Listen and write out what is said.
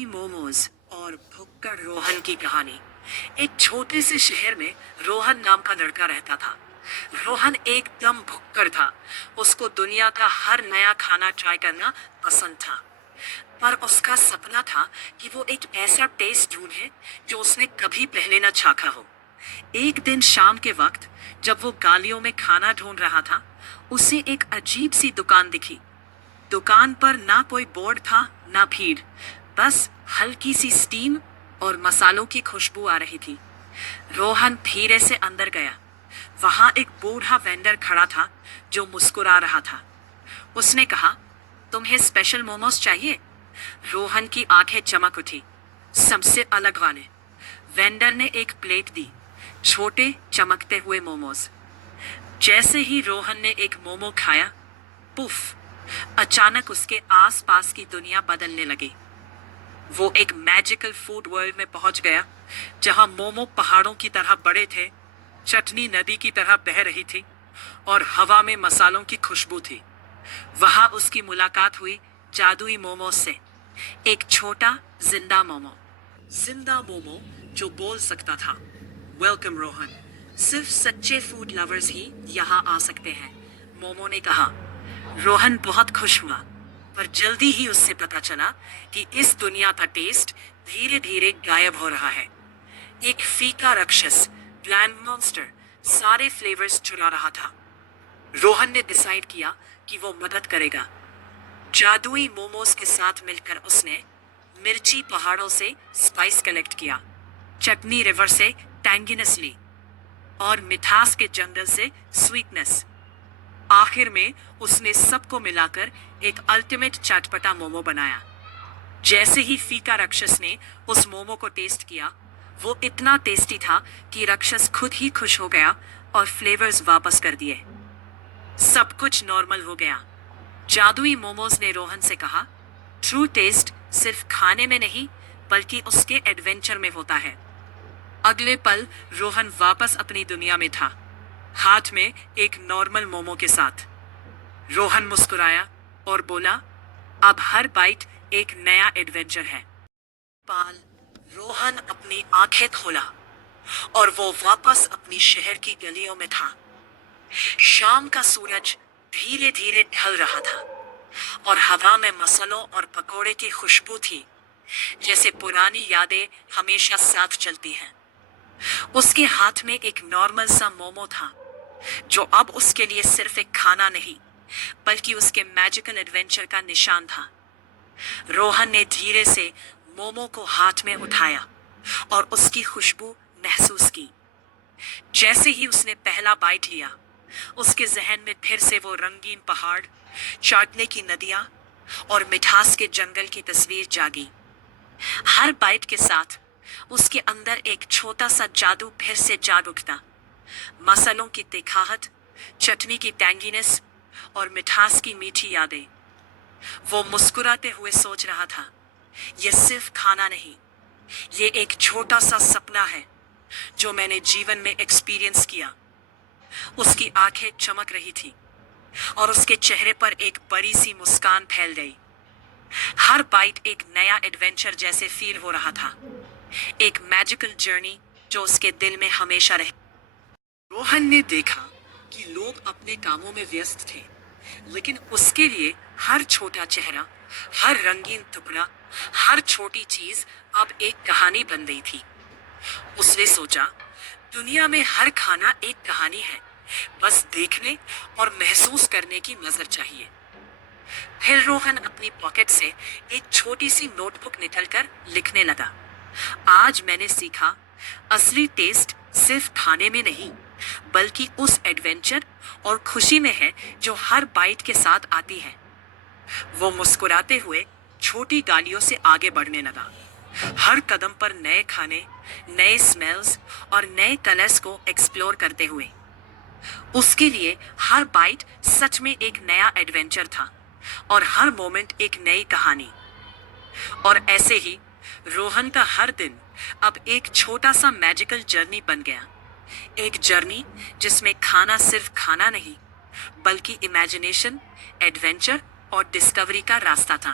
जादुई मोमोज और भुक्कड़ रोहन की कहानी। एक छोटे से शहर में रोहन नाम का लड़का रहता था। रोहन एकदम भुक्कड़ था। उसको दुनिया का हर नया खाना ट्राई करना पसंद था। पर उसका सपना था कि वो एक ऐसा टेस्ट ढूंढे जो उसने कभी पहले न चाखा हो। एक दिन शाम के वक्त जब वो गलियों में खाना ढूंढ रहा था, उसे एक अजीब सी दुकान दिखी। दुकान पर ना कोई बोर्ड था ना भीड़, बस हल्की सी स्टीम और मसालों की खुशबू आ रही थी। रोहन धीरे से अंदर गया। वहां एक बूढ़ा वेंडर खड़ा था जो मुस्कुरा रहा था। उसने कहा, तुम्हें स्पेशल मोमोज चाहिए? रोहन की आंखें चमक उठी। सबसे अलग वाले। वेंडर ने एक प्लेट दी, छोटे चमकते हुए मोमोज। जैसे ही रोहन ने एक मोमो खाया, पुफ, अचानक उसके आसपास की दुनिया बदलने लगी। वो एक मैजिकल फूड वर्ल्ड में पहुंच गया, जहां मोमो पहाड़ों की तरह बड़े थे, चटनी नदी की तरह बह रही थी और हवा में मसालों की खुशबू थी। वहां उसकी मुलाकात हुई जादुई मोमो से। एक छोटा जिंदा मोमो जो बोल सकता था, वेलकम रोहन, सिर्फ सच्चे फूड लवर्स ही यहाँ आ सकते हैं, मोमो ने कहा। रोहन बहुत खुश हुआ, पर जल्दी ही उससे पता चला कि इस दुनिया का टेस्ट धीरे धीरे गायब हो रहा है। एक फीका राक्षस, ब्लैंड मॉन्स्टर, सारे फ्लेवर्स चुरा रहा था। रोहन ने डिसाइड किया कि वो मदद करेगा। जादुई मोमोज के साथ मिलकर उसने मिर्ची पहाड़ों से स्पाइस कलेक्ट किया, चटनी रिवर से टैंगिनेस ली और मिठास के जंगल से स्वीटनेस। आखिर में उसने सबको मिलाकर एक अल्टीमेट चटपटा मोमो बनाया। जैसे ही फीका राक्षस ने उस मोमो को टेस्ट किया, वो इतना टेस्टी था कि राक्षस खुद ही खुश हो गया और फ्लेवर्स वापस कर दिए। सब कुछ नॉर्मल हो गया। जादुई मोमोज ने रोहन से कहा, ट्रू टेस्ट सिर्फ खाने में नहीं बल्कि उसके एडवेंचर में होता है। अगले पल रोहन वापस अपनी दुनिया में था, हाथ में एक नॉर्मल मोमो के साथ। रोहन मुस्कुराया और बोला, अब हर बाइट एक नया एडवेंचर है। पाल रोहन अपनी आंखें खोला और वो वापस अपनी शहर की गलियों में था। शाम का सूरज धीरे धीरे ढल रहा था और हवा में मसालों और पकोड़े की खुशबू थी, जैसे पुरानी यादें हमेशा साथ चलती हैं। उसके हाथ में एक नॉर्मल सा मोमो था, जो अब उसके लिए सिर्फ एक खाना नहीं बल्कि उसके मैजिकल एडवेंचर का निशान था। रोहन ने धीरे से मोमो को हाथ में उठाया और उसकी खुशबू महसूस की। जैसे ही उसने पहला बाइट लिया, उसके जहन में फिर से वो रंगीन पहाड़, चाटने की नदियां और मिठास के जंगल की तस्वीर जागी। हर बाइट के साथ उसके अंदर एक छोटा सा जादू फिर से जाग उठता। मसालों की तिखाहट, चटनी की टैंगीनेस और मिठास की मीठी यादें। वो मुस्कुराते हुए सोच रहा था, ये सिर्फ खाना नहीं, ये एक छोटा सा सपना है जो मैंने जीवन में एक्सपीरियंस किया। उसकी आंखें चमक रही थी और उसके चेहरे पर एक बड़ी सी मुस्कान फैल गई। हर बाइट एक नया एडवेंचर जैसे फील हो रहा था, एक मैजिकल जर्नी जो उसके दिल में हमेशा रहे। रोहन ने देखा कि लोग अपने कामों में व्यस्त थे, लेकिन उसके लिए हर छोटा चेहरा, हर रंगीन टुकड़ा, हर छोटी चीज अब एक कहानी बन गई थी। उसने सोचा, दुनिया में हर खाना एक कहानी है, बस देखने और महसूस करने की नजर चाहिए। फिर रोहन अपनी पॉकेट से एक छोटी सी नोटबुक निकालकर लिखने लगा, आज मैंने सीखा, असली टेस्ट सिर्फ खाने में नहीं बल्कि उस एडवेंचर और खुशी में है जो हर बाइट के साथ आती है। वो मुस्कुराते हुए छोटी गालियों से आगे बढ़ने लगा, हर कदम पर नए खाने, नए स्मेल्स और नए कलर्स को एक्सप्लोर करते हुए। उसके लिए हर बाइट सच में एक नया एडवेंचर था और हर मोमेंट एक नई कहानी। और ऐसे ही रोहन का हर दिन अब एक छोटा सा मैजिकल जर्नी बन गया, एक जर्नी जिसमें खाना सिर्फ खाना नहीं बल्कि इमेजिनेशन, एडवेंचर और डिस्कवरी का रास्ता था।